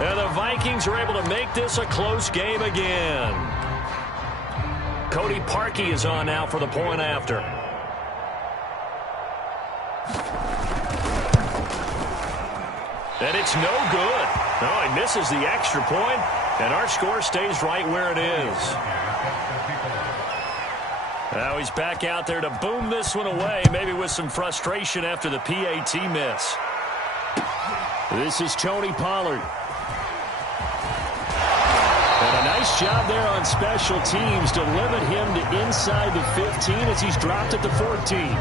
And the Vikings are able to make this a close game again. Cody Parkey is on now for the point after. And it's no good. No, he misses the extra point, and our score stays right where it is. Now he's back out there to boom this one away, maybe with some frustration after the PAT miss. This is Tony Pollard. And a nice job there on special teams to limit him to inside the 15 as he's dropped at the 14.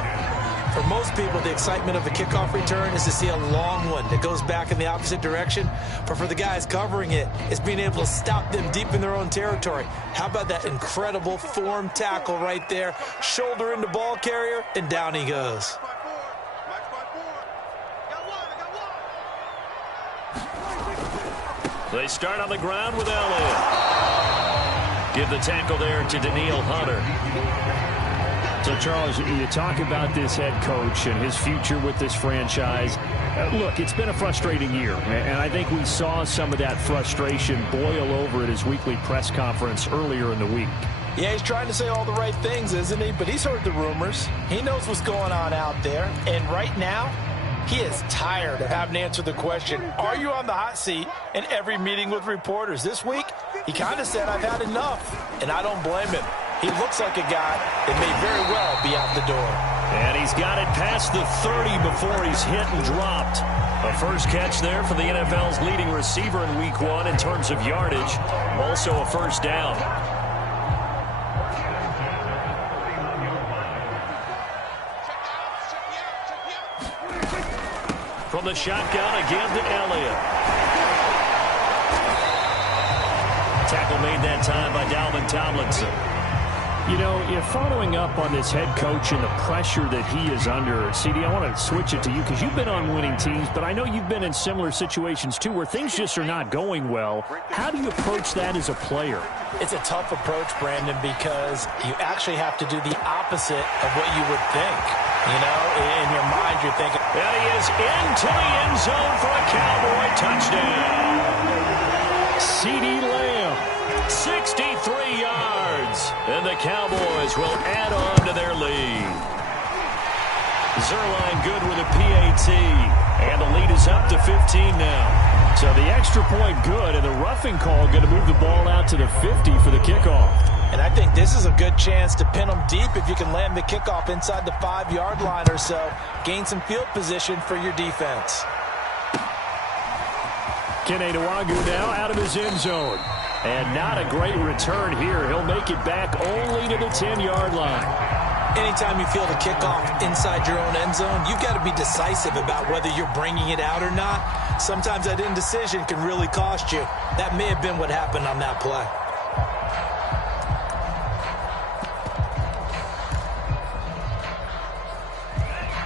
For most people, the excitement of a kickoff return is to see a long one that goes back in the opposite direction. But for the guys covering it, it's being able to stop them deep in their own territory. How about that incredible form tackle right there? Shoulder into ball carrier, and down he goes. They start on the ground with Elliott. Give the tackle there to Daniil Hunter. So, Charles, you talk about this head coach and his future with this franchise. Look, it's been a frustrating year, and I think we saw some of that frustration boil over at his weekly press conference earlier in the week. Yeah, he's trying to say all the right things, isn't he? But he's heard the rumors. He knows what's going on out there. And right now, he is tired of having to answer the question, are you on the hot seat, in every meeting with reporters. This week, he kind of said, I've had enough, and I don't blame him. He looks like a guy that may very well be out the door. And he's got it past the 30 before he's hit and dropped. A first catch there for the NFL's leading receiver in Week 1 in terms of yardage. Also a first down. From the shotgun again to Elliott. Tackle made that time by Dalvin Tomlinson. You know, following up on this head coach and the pressure that he is under, CD, I want to switch it to you because you've been on winning teams, but I know you've been in similar situations too where things just are not going well. How do you approach that as a player? It's a tough approach, Brandon, because you actually have to do the opposite of what you would think. You know, in your mind, you're thinking, and he is into the end zone for a Cowboy touchdown. CD Lamb, 63 yards, and the Cowboys will add on to their lead. Zerline good with a PAT, and the lead is up to 15 now. So the extra point good, and the roughing call going to move the ball out to the 50 for the kickoff. And I think this is a good chance to pin them deep if you can land the kickoff inside the 5-yard line or so. Gain some field position for your defense. Kene Nwangwu now out of his end zone. And not a great return here. He'll make it back only to the 10-yard line. Anytime you feel the kickoff inside your own end zone, you've got to be decisive about whether you're bringing it out or not. Sometimes that indecision can really cost you. That may have been what happened on that play.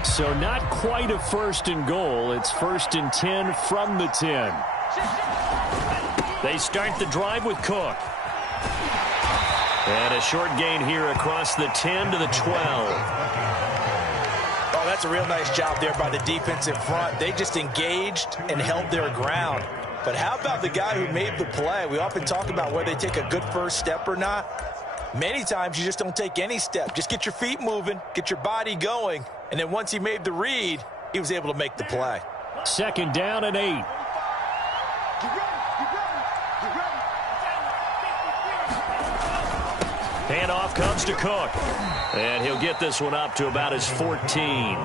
So not quite a 1st and goal. It's 1st and 10 from the 10. They start the drive with Cook. And a short gain here across the 10 to the 12. Oh, that's a real nice job there by the defense in front. They just engaged and held their ground. But how about the guy who made the play? We often talk about whether they take a good first step or not. Many times you just don't take any step. Just get your feet moving, get your body going. And then once he made the read, he was able to make the play. 2nd down and 8. Handoff comes to Cook. And he'll get this one up to about his 14.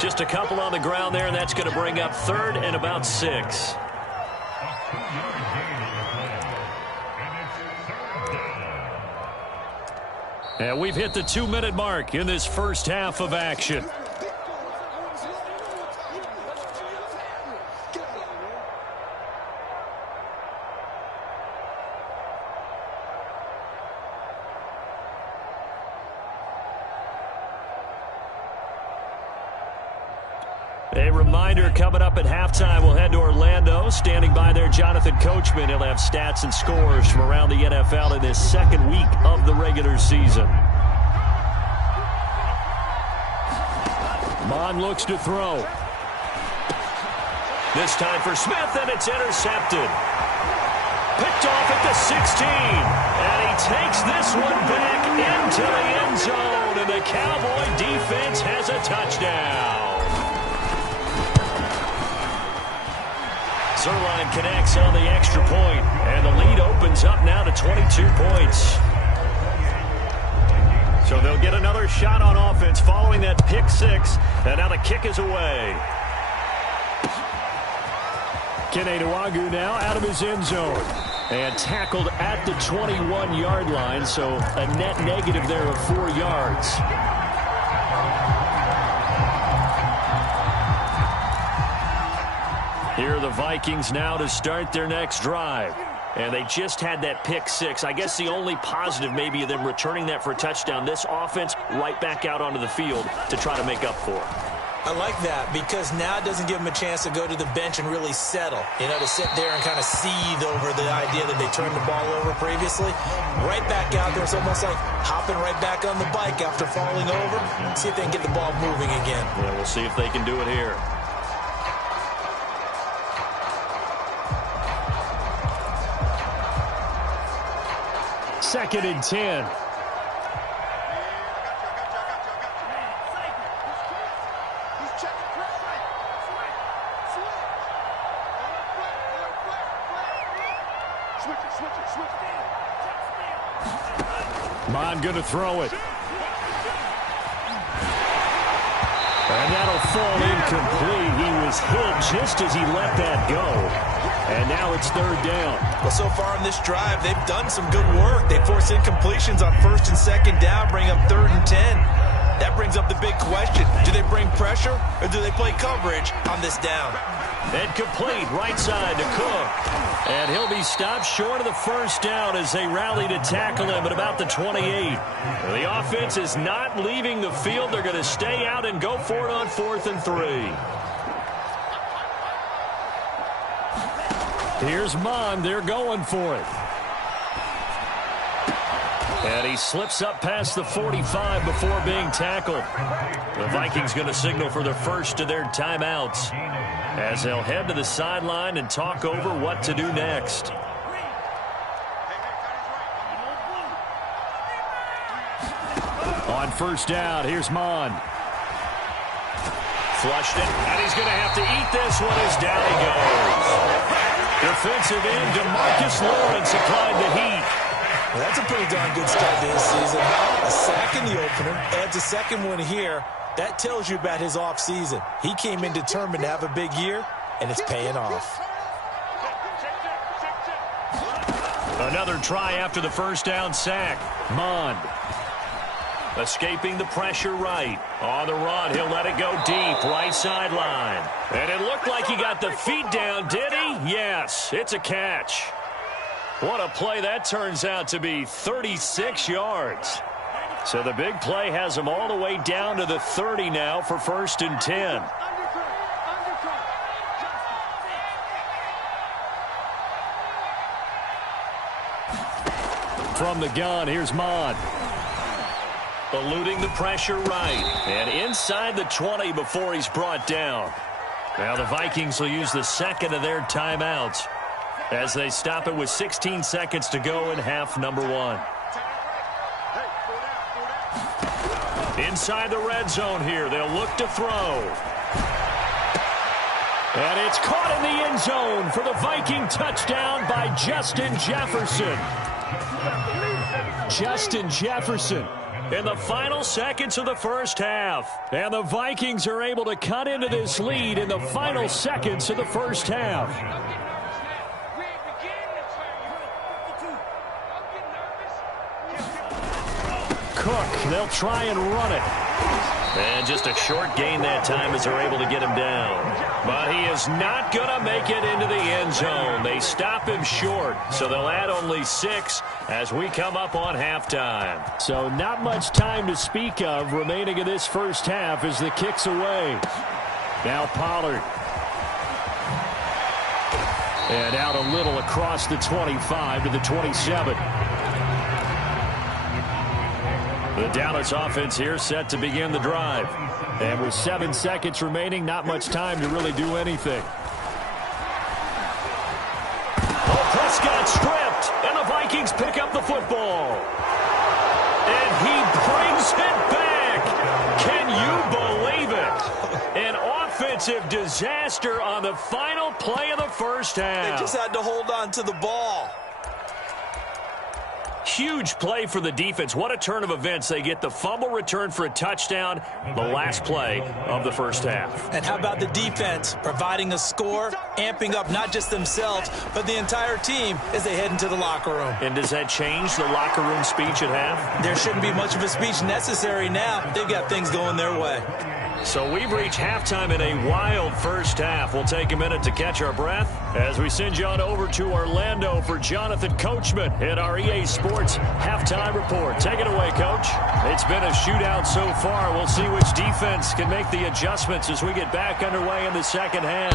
Just a couple on the ground there, and that's going to bring up 3rd and about 6. And we've hit the 2-minute mark in this first half of action. A reminder, coming up at halftime, we'll head to Orlando. Standing by there, Jonathan Coachman. He'll have stats and scores from around the NFL in this 2nd week of the regular season. Mond looks to throw. This time for Smith, and it's intercepted. Picked off at the 16. And he takes this one back into the end zone. And the Cowboy defense has a touchdown. Zerline connects on the extra point. And the lead opens up now to 22 points. So they'll get another shot on offense following that pick six. And now the kick is away. Keneduagu now out of his end zone. And tackled at the 21-yard line, so a net negative there of 4 yards. Here are the Vikings now to start their next drive. And they just had that pick six. I guess the only positive maybe of them returning that for a touchdown. This offense right back out onto the field to try to make up for it. I like that because now it doesn't give them a chance to go to the bench and really settle. You know, to sit there and kind of seethe over the idea that they turned the ball over previously. Right back out there. It's almost like hopping right back on the bike after falling over. See if they can get the ball moving again. Yeah, we'll see if they can do it here. Second and 10. Mon going to throw it. And that'll fall incomplete. He was hit just as he let that go. And now it's third down. Well, so far in this drive, they've done some good work. They forced incompletions on first and second down, bring up 3rd and 10. That brings up the big question. Do they bring pressure or do they play coverage on this down? And complete right side to Cook. And he'll be stopped short of the first down as they rally to tackle him at about the 28. The offense is not leaving the field. They're going to stay out and go for it on 4th and 3. Here's Mon. They're going for it. And he slips up past the 45 before being tackled. The Vikings going to signal for the first of their timeouts as they'll head to the sideline and talk over what to do next. On first down, here's Mon. Flushed it, and he's going to have to eat this one as down he goes. Defensive end DeMarcus Lawrence applied the heat. Well, that's a pretty darn good start to this season. A sack in the opener, adds a second one here. That tells you about his offseason. He came in determined to have a big year, and it's paying off. Another try after the first down sack. Mon. Escaping the pressure right. On the run, he'll let it go deep, right sideline. And it looked like he got the feet down, did he? Yes, it's a catch. What a play that turns out to be, 36 yards. So the big play has him all the way down to the 30 now for 1st and 10. From the gun, here's Mon. Eluding the pressure right. And inside the 20 before he's brought down. Now the Vikings will use the second of their timeouts as they stop it with 16 seconds to go in half number 1. Inside the red zone here. They'll look to throw. And it's caught in the end zone for the Viking touchdown by Justin Jefferson. Justin Jefferson in the final seconds of the first half. And the Vikings are able to cut into this lead in the final seconds of the first half. Cook, they'll try and run it. And just a short gain that time as they're able to get him down. But he is not going to make it into the end zone. They stop him short, so they'll add only 6 as we come up on halftime. So not much time to speak of remaining in this first half as the kick's away. Now Pollard. And out a little across the 25 to the 27. The Dallas offense here set to begin the drive. And with 7 seconds remaining, not much time to really do anything. Vikings pick up the football. And he brings it back. Can you believe it? An offensive disaster on the final play of the first half. They just had to hold on to the ball. Huge play for the defense. What a turn of events. They get the fumble return for a touchdown, the last play of the first half. And how about the defense providing a score, amping up not just themselves, but the entire team as they head into the locker room. And does that change the locker room speech at half? There shouldn't be much of a speech necessary now. They've got things going their way. So we've reached halftime in a wild first half. We'll take a minute to catch our breath as we send you on over to Orlando for Jonathan Coachman at our EA Sports Halftime Report. Take it away, Coach. It's been a shootout so far. We'll see which defense can make the adjustments as we get back underway in the second half.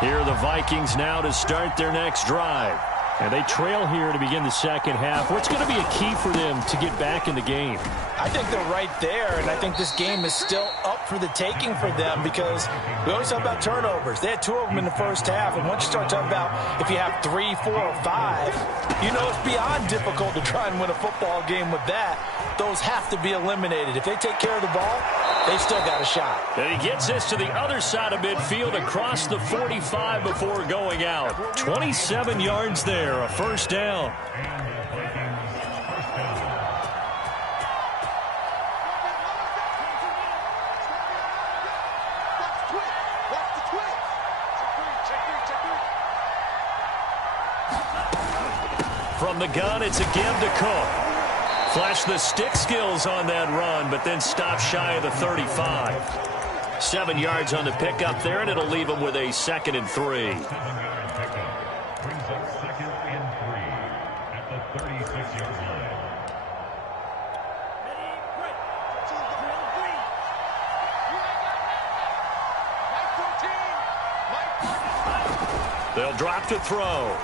Here are the Vikings now to start their next drive. And they trail here to begin the second half. What's going to be a key for them to get back in the game? I think they're right there, and I think this game is still up for the taking for them because we always talk about turnovers. They had 2 of them in the first half, and once you start talking about if you have 3, 4, or 5, you know it's beyond difficult to try and win a football game with that. Those have to be eliminated. If they take care of the ball, they've still got a shot. And he gets this to the other side of midfield across the 45 before going out. 27 yards there, a first down. From the gun, it's a give to Cook. Flash the stick skills on that run, but then stop shy of the 35. 7 yards on the pickup there, and it'll leave him with a 2nd and 3. They'll drop to throw.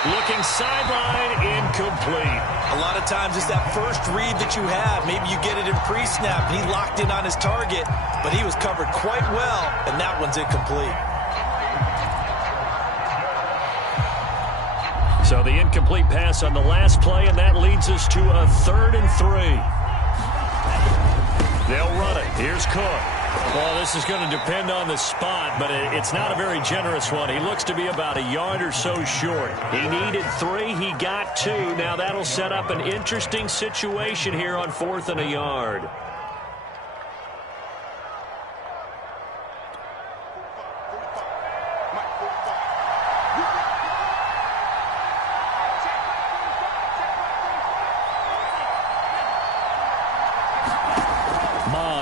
Looking sideline, incomplete. A lot of times it's that first read that you have. Maybe you get it in pre-snap, and he locked in on his target, but he was covered quite well, and that one's incomplete. So the incomplete pass on the last play, and that leads us to a 3rd and 3. They'll run it. Here's Cook. Well, this is going to depend on the spot, but it's not a very generous one. He looks to be about a yard or so short. He needed 3. He got 2. Now that'll set up an interesting situation here on 4th and a yard.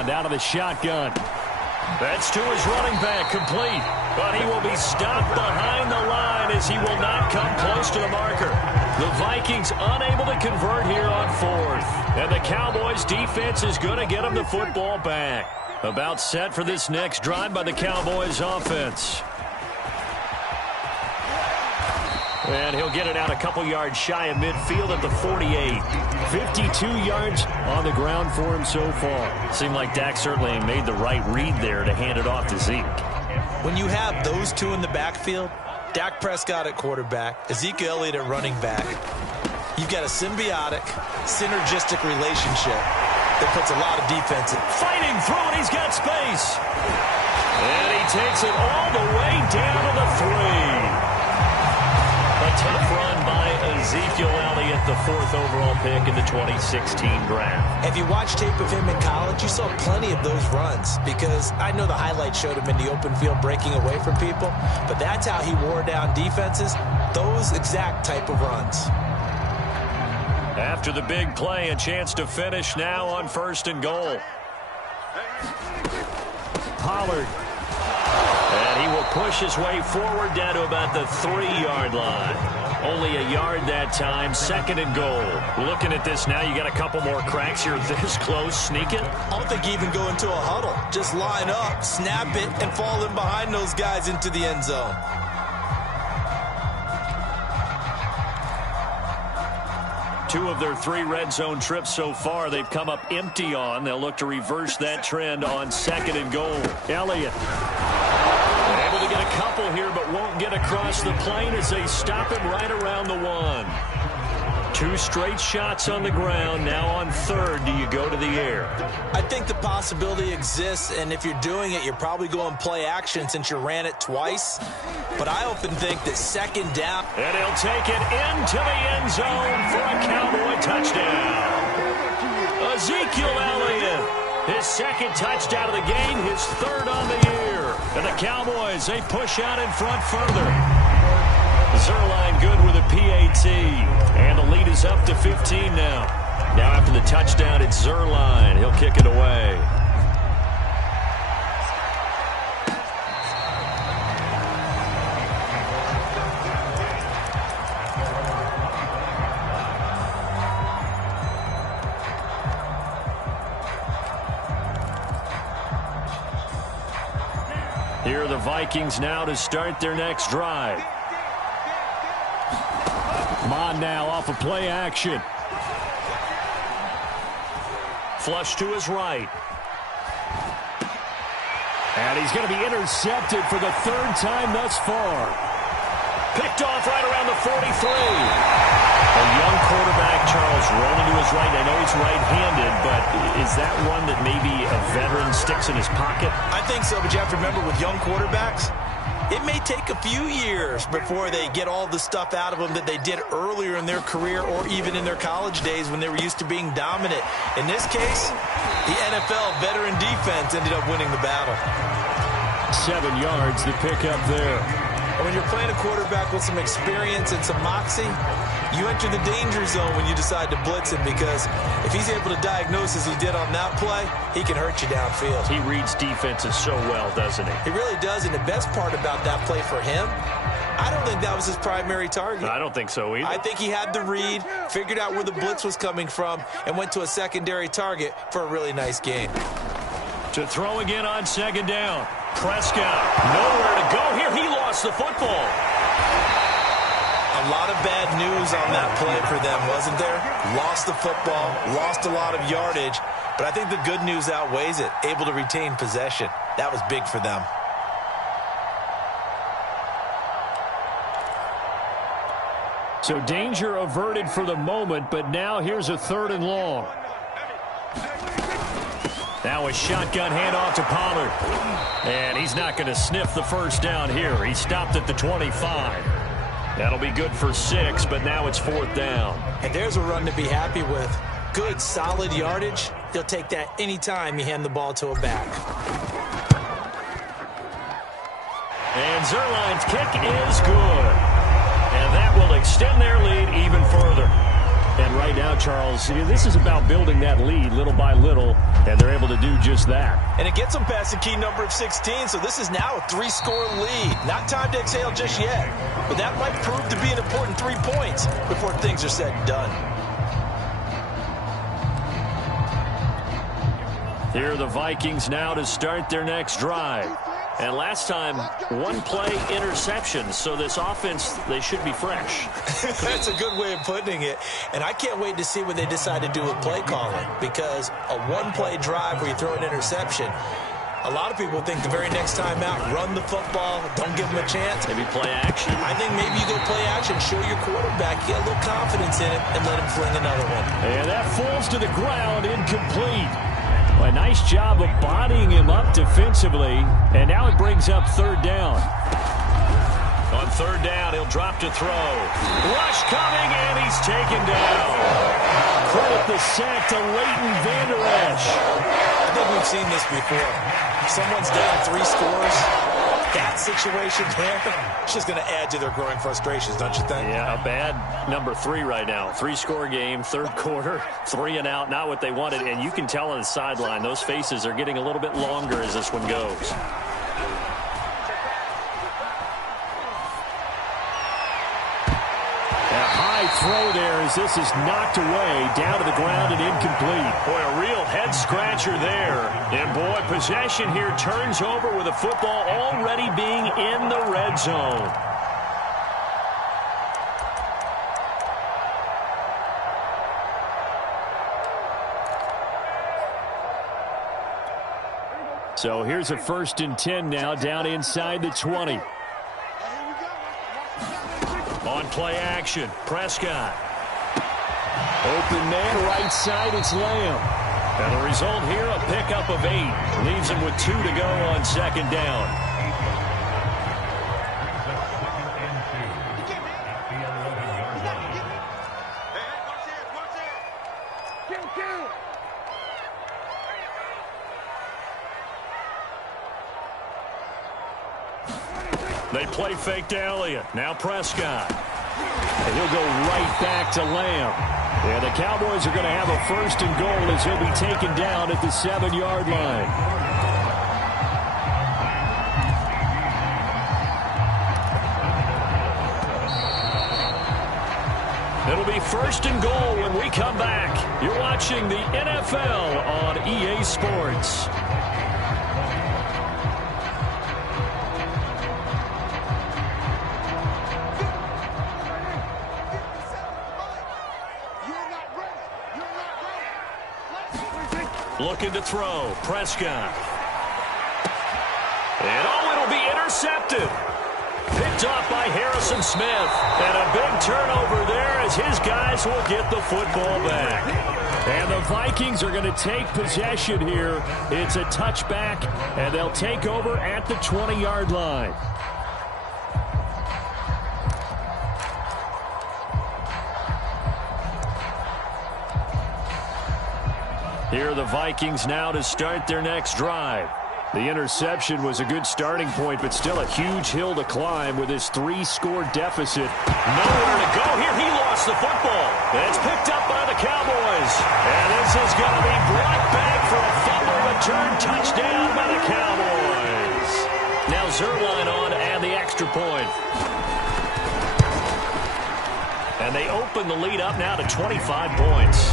Out of the shotgun. That's to his running back, complete. But he will be stopped behind the line as he will not come close to the marker. The Vikings unable to convert here on 4th. And the Cowboys defense is going to get them the football back. About set for this next drive by the Cowboys offense. And he'll get it out a couple yards shy of midfield at the 48. 52 yards on the ground for him so far. Seemed like Dak certainly made the right read there to hand it off to Zeke. When you have those 2 in the backfield, Dak Prescott at quarterback, Ezekiel Elliott at running back, you've got a symbiotic, synergistic relationship that puts a lot of defense in. Fighting through, and he's got space. And he takes it all the way down to the 3. A tough run by Ezekiel Elliott, the 4th overall pick in the 2016 draft. If you watch tape of him in college, you saw plenty of those runs because I know the highlights showed him in the open field breaking away from people, but that's how he wore down defenses, those exact type of runs. After the big play, a chance to finish now on 1st and goal. Pollard. And he will push his way forward down to about the 3-yard line. Only a yard that time, 2nd and goal. Looking at this now, you got a couple more cracks here this close. Sneak it. I don't think you even go into a huddle. Just line up, snap it, and fall in behind those guys into the end zone. 2 of their 3 red zone trips so far, they've come up empty on. They'll look to reverse that trend on 2nd and goal. Elliott. Able to get a couple here, but won't get across the plane as they stop him right around the 1. 2 straight shots on the ground. Now on 3rd, do you go to the air? I think the possibility exists, and if you're doing it, you're probably going play action since you ran it twice. But I often think that 2nd down. And he'll take it into the end zone for a Cowboy touchdown. Ezekiel Elliott, his 2nd touchdown of the game, his 3rd on the year. And the Cowboys, they push out in front further. Zerline good with a PAT. And the lead is up to 15 now. Now after the touchdown, it's Zerline. He'll kick it away. Here are the Vikings now to start their next drive. Mon now off of play action. Flush to his right. And he's going to be intercepted for the 3rd time thus far. Picked off right around the 43. A young quarterback, Charles, rolling to his right. I know he's right-handed, but is that one that maybe a veteran sticks in his pocket? I think so, but you have to remember with young quarterbacks, it may take a few years before they get all the stuff out of them that they did earlier in their career or even in their college days when they were used to being dominant. In this case, the NFL veteran defense ended up winning the battle. 7 yards to pick up there. And when you're playing a quarterback with some experience and some moxie, you enter the danger zone when you decide to blitz him, because if he's able to diagnose as he did on that play, he can hurt you downfield. He reads defenses so well, doesn't he? He really does, and the best part about that play for him, I don't think that was his primary target. I don't think so either. I think he had the read, figured out where the blitz was coming from, and went to a secondary target for a really nice gain. To throw again on 2nd down. Prescott, nowhere to go here. He lost the football. A lot of bad news on that play for them, wasn't there? Lost the football, lost a lot of yardage, but I think the good news outweighs it. Able to retain possession. That was big for them. So danger averted for the moment, but now here's a 3rd and long. Now a shotgun handoff to Pollard. And he's not going to sniff the 1st down here. He stopped at the 25. That'll be good for 6, but now it's 4th down. And there's a run to be happy with. Good, solid yardage. He'll take that anytime you hand the ball to a back. And Zerline's kick is good. And that will extend their lead even further. And right now, Charles, this is about building that lead little by little, and they're able to do just that. And it gets them past the key number of 16, so this is now a 3-score lead. Not time to exhale just yet, but that might prove to be an important 3 points before things are said and done. Here are the Vikings now to start their next drive. And last time, 1-play interception. So this offense, they should be fresh. That's a good way of putting it. And I can't wait to see what they decide to do with play calling, because a 1-play drive where you throw an interception, a lot of people think the very next time out, run the football, don't give them a chance. Maybe play action. I think maybe you go play action, show your quarterback, get a little confidence in it, and let him fling another one. And that falls to the ground, incomplete. A nice job of bodying him up defensively, and now it brings up 3rd down. On 3rd down, he'll drop to throw. Rush coming, and he's taken down. Credit the sack to Leighton Vander Esch. I think we've seen this before. Someone's down 3 scores. That situation there, it's just going to add to their growing frustrations, don't you think? Yeah, a bad number 3 right now. 3-score game, 3rd quarter, 3 and out, not what they wanted. And you can tell on the sideline, those faces are getting a little bit longer as this one goes. Throw there as this is knocked away, down to the ground and incomplete. Boy, a real head-scratcher there. And, boy, possession here turns over with the football already being in the red zone. So here's a 1st and 10 now down inside the 20. On play action, Prescott. Open man right side, it's Lamb. And the result here, a pickup of 8. Leaves him with 2 to go on 2nd down. They play fake to Elliott. Now Prescott. And he'll go right back to Lamb. Yeah, the Cowboys are going to have a 1st and goal as he'll be taken down at the 7-yard line. It'll be 1st and goal when we come back. You're watching the NFL on EA Sports. Looking to throw. Prescott. And it'll be intercepted. Picked off by Harrison Smith. And a big turnover there as his guys will get the football back. And the Vikings are going to take possession here. It's a touchback, and they'll take over at the 20-yard line. Here are the Vikings now to start their next drive. The interception was a good starting point, but still a huge hill to climb with his 3-score deficit. Nowhere to go here. He lost the football. It's picked up by the Cowboys. And this is going to be brought back for a fumble return touchdown by the Cowboys. Now Zerline on to add the extra point. And they open the lead up now to 25 points.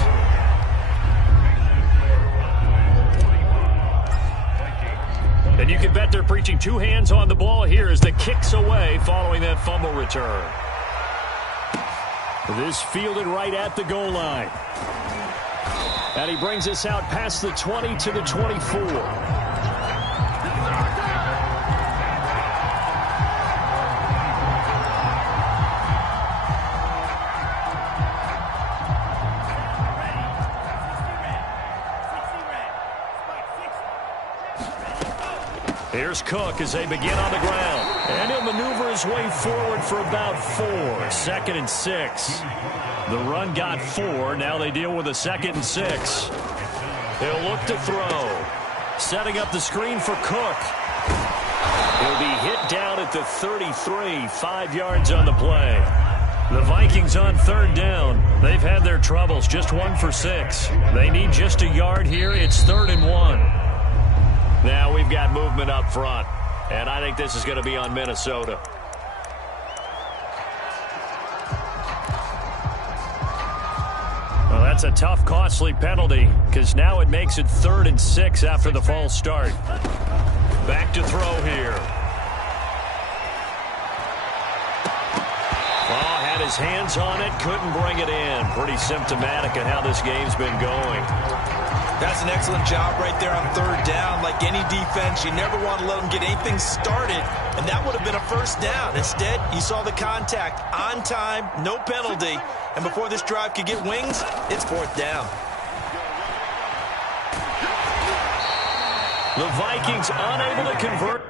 And you can bet they're preaching 2 hands on the ball here as the kick's away following that fumble return. This fielded right at the goal line. And he brings us out past the 20 to the 24. Here's Cook as they begin on the ground. And he'll maneuver his way forward for about 4. 2nd and 6. The run got 4. Now they deal with a 2nd and 6. He'll look to throw. Setting up the screen for Cook. He'll be hit down at the 33. 5 yards on the play. The Vikings on 3rd down. They've had their troubles. Just 1 for 6. They need just a yard here. It's 3rd and 1. Now we've got movement up front, and I think this is going to be on Minnesota. Well, that's a tough, costly penalty because now it makes it 3rd and 6 after the false start. Back to throw here. Oh, had his hands on it, couldn't bring it in. Pretty symptomatic of how this game's been going. That's an excellent job right there on 3rd down. Like any defense, you never want to let them get anything started, and that would have been a 1st down. Instead, you saw the contact on time, no penalty, and before this drive could get wings, it's 4th down. The Vikings unable to convert.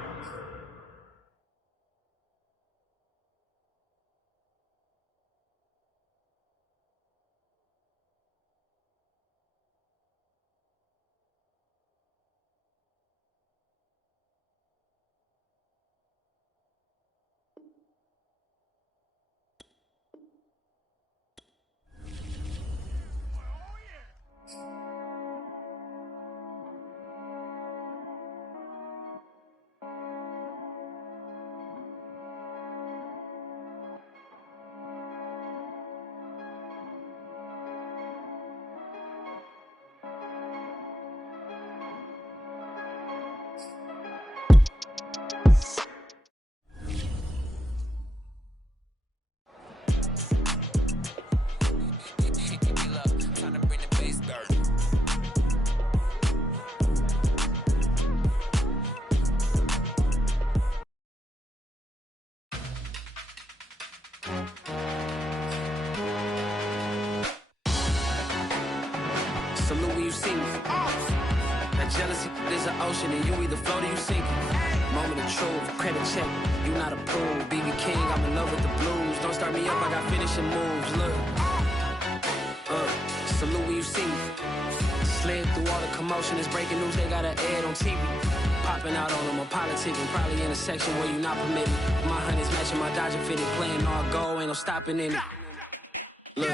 you see me. That jealousy is an ocean, and you either float or you sink. Moment of truth, credit check, you not approved. BB King, I'm in love with the blues. Don't start me up, I got finishing moves. Look, salute when you see me. Slid through all the commotion, it's breaking news, they got an ad on TV. Popping out on them, I'm politicking, probably in a section where you not permitted. My honey's matching my Dodger fitted, playing all go, ain't no stopping in it. Look,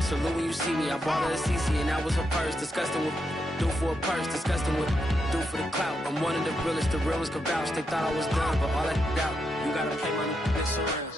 salute when you see me, I bought her a CC and that was her purse. Disgusting with do for a purse, disgusting with do for the clout. I'm one of the realest could vouch. They thought I was done, but all that doubt, you gotta play my next around.